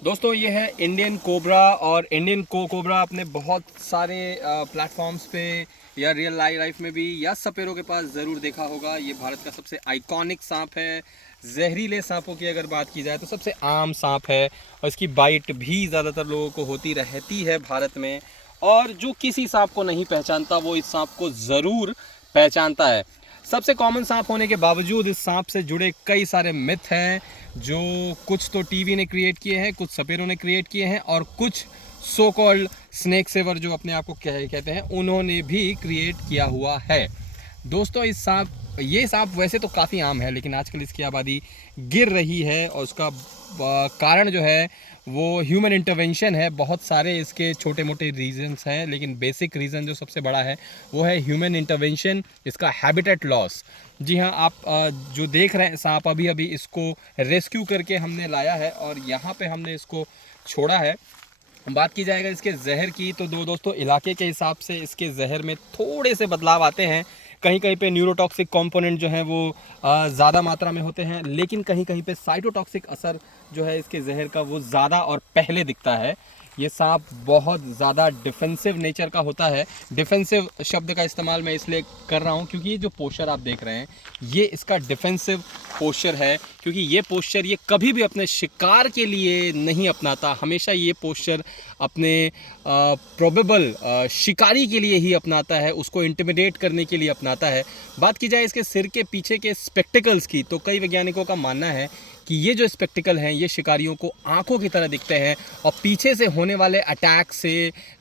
दोस्तों ये है इंडियन कोबरा। और इंडियन कोबरा आपने बहुत सारे प्लेटफॉर्म्स पे या रियल लाइफ में भी या सपेरों के पास ज़रूर देखा होगा। ये भारत का सबसे आइकॉनिक सांप है। जहरीले सांपों की अगर बात की जाए तो सबसे आम सांप है और इसकी बाइट भी ज़्यादातर लोगों को होती रहती है भारत में। और जो किसी सांप को नहीं पहचानता वो इस सांप को ज़रूर पहचानता है। सबसे कॉमन सांप होने के बावजूद इस सांप से जुड़े कई सारे मिथ हैं जो कुछ तो टीवी ने क्रिएट किए हैं, कुछ सपेरों ने क्रिएट किए हैं और कुछ सो कॉल्ड स्नेक सेवर जो अपने आप को कहते हैं उन्होंने भी क्रिएट किया हुआ है। दोस्तों ये सांप वैसे तो काफ़ी आम है, लेकिन आजकल इसकी आबादी गिर रही है और उसका कारण जो है वो ह्यूमन इंटरवेंशन है। बहुत सारे इसके छोटे मोटे रीजंस हैं, लेकिन बेसिक रीज़न जो सबसे बड़ा है वो है ह्यूमन इंटरवेंशन, इसका हैबिटेट लॉस। जी हाँ, आप जो देख रहे हैं सांप, अभी अभी इसको रेस्क्यू करके हमने लाया है और यहाँ पे हमने इसको छोड़ा है। बात की जाएगा इसके जहर की तो दोस्तों इलाके के हिसाब से इसके जहर में थोड़े से बदलाव आते हैं। कहीं कहीं पे न्यूरोटॉक्सिक कंपोनेंट जो है वो ज़्यादा मात्रा में होते हैं, लेकिन कहीं कहीं पे साइटोटॉक्सिक असर जो है इसके जहर का वो ज़्यादा और पहले दिखता है। ये सांप बहुत ज़्यादा डिफेंसिव नेचर का होता है। डिफेंसिव शब्द का इस्तेमाल मैं इसलिए कर रहा हूँ क्योंकि ये जो पोस्चर आप देख रहे हैं ये इसका डिफेंसिव पोस्चर है, क्योंकि ये पोस्चर ये कभी भी अपने शिकार के लिए नहीं अपनाता। हमेशा ये पोस्चर अपने प्रोबेबल शिकारी के लिए ही अपनाता है, उसको इंटिमिडेट करने के लिए अपनाता है। बात की जाए इसके सिर के पीछे के स्पेक्टिकल्स की तो कई वैज्ञानिकों का मानना है कि ये जो स्पेक्टिकल हैं ये शिकारियों को आंखों की तरह दिखते हैं और पीछे से होने वाले अटैक से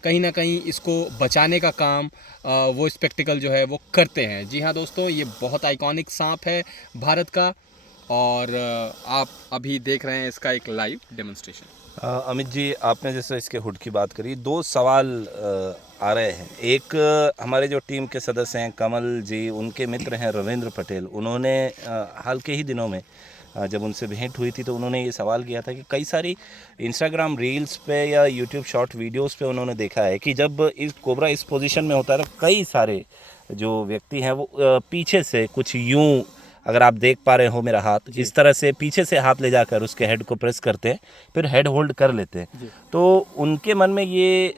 कहीं ना कहीं इसको बचाने का काम वो स्पेक्टिकल जो है वो करते हैं। जी हाँ दोस्तों, ये बहुत आइकॉनिक सांप है भारत का और आप अभी देख रहे हैं इसका एक लाइव डेमोन्स्ट्रेशन। अमित जी, आपने जैसे इसके हुड की बात करी, दो सवाल आ रहे हैं। एक, हमारे जो टीम के सदस्य हैं कमल जी, उनके मित्र हैं रविंद्र पटेल, उन्होंने हाल के ही दिनों में जब उनसे भेंट हुई थी तो उन्होंने ये सवाल किया था कि कई सारी इंस्टाग्राम रील्स पे या यूट्यूब शॉर्ट वीडियोस पे उन्होंने देखा है कि जब इस कोबरा इस पोजीशन में होता है तो कई सारे जो व्यक्ति हैं वो पीछे से कुछ यूं, अगर आप देख पा रहे हो मेरा हाथ, इस तरह से पीछे से हाथ ले जाकर उसके हेड को प्रेस करते हैं, फिर हेड होल्ड कर लेते हैं। तो उनके मन में ये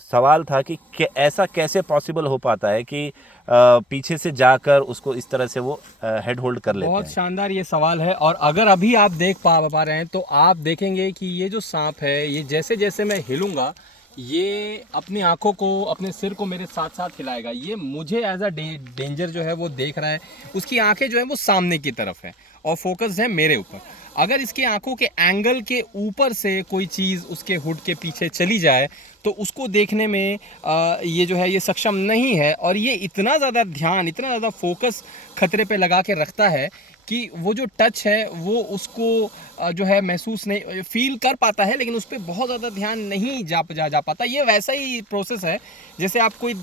सवाल था कि ऐसा कैसे पॉसिबल हो पाता है कि पीछे से जाकर उसको इस तरह से वो हेड होल्ड कर लेते हैं। बहुत शानदार ये सवाल है और अगर अभी आप देख पा रहे हैं तो आप देखेंगे कि ये जो सांप है ये जैसे जैसे मैं हिलूंगा ये अपनी आंखों को, अपने सिर को मेरे साथ साथ हिलाएगा। ये मुझे एज अ डेंजर जो है वो देख रहा है। उसकी आंखें जो है वो सामने की तरफ है और फोकस है मेरे ऊपर। अगर इसकी आंखों के एंगल के ऊपर से कोई चीज़ उसके हुड के पीछे चली जाए तो उसको देखने में ये जो है ये सक्षम नहीं है और ये इतना ज़्यादा ध्यान, इतना ज़्यादा फोकस खतरे पे लगा के रखता है कि वो जो टच है वो उसको जो है महसूस नहीं, फील कर पाता है, लेकिन उस पर बहुत ज़्यादा ध्यान नहीं जा पाता। ये वैसा ही प्रोसेस है जैसे आप कोई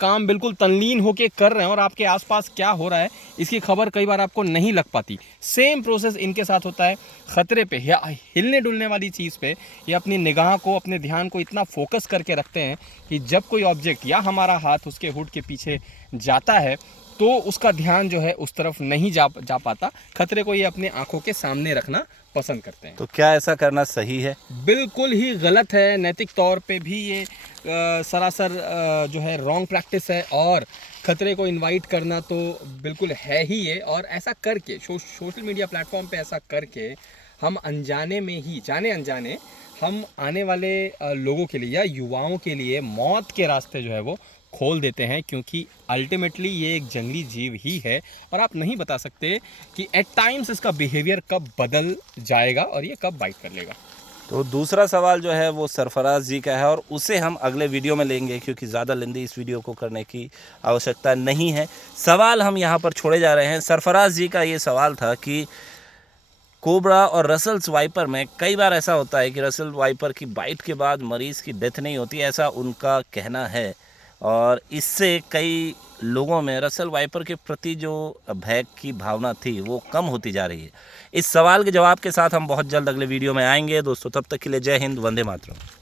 काम बिल्कुल तल्लीन होके कर रहे हैं और आपके आसपास क्या हो रहा है इसकी खबर कई बार आपको नहीं लग पाती। सेम प्रोसेस इनके साथ होता है। खतरे पे या हिलने डुलने वाली चीज़ पे ये अपनी निगाह को, अपने ध्यान को इतना फोकस करके रखते हैं कि जब कोई ऑब्जेक्ट या हमारा हाथ उसके हुड के पीछे जाता है तो उसका ध्यान जो है उस तरफ नहीं जा पाता। खतरे को ये अपने आंखों के सामने रखना पसंद करते हैं। तो क्या ऐसा करना सही है? बिल्कुल ही गलत है। नैतिक तौर पे भी ये सरासर जो है रॉन्ग प्रैक्टिस है और खतरे को इनवाइट करना तो बिल्कुल है ही ये। और ऐसा करके सोशल मीडिया प्लेटफॉर्म पे ऐसा करके हम अनजाने में ही, जाने अनजाने, हम आने वाले लोगों के लिए या युवाओं के लिए मौत के रास्ते जो है वो खोल देते हैं, क्योंकि अल्टीमेटली ये एक जंगली जीव ही है और आप नहीं बता सकते कि एट टाइम्स इसका बिहेवियर कब बदल जाएगा और ये कब बाइट कर लेगा। तो दूसरा सवाल जो है वो सरफराज जी का है और उसे हम अगले वीडियो में लेंगे क्योंकि ज़्यादा लंबी इस वीडियो को करने की आवश्यकता नहीं है। सवाल हम यहाँ पर छोड़े जा रहे हैं। सरफराज जी का ये सवाल था कि कोबरा और रसल्स वाइपर में कई बार ऐसा होता है कि रसल वाइपर की बाइट के बाद मरीज़ की डेथ नहीं होती, ऐसा उनका कहना है और इससे कई लोगों में रसल वाइपर के प्रति जो भय की भावना थी वो कम होती जा रही है। इस सवाल के जवाब के साथ हम बहुत जल्द अगले वीडियो में आएंगे दोस्तों। तब तक के लिए जय हिंद, वंदे मातरम।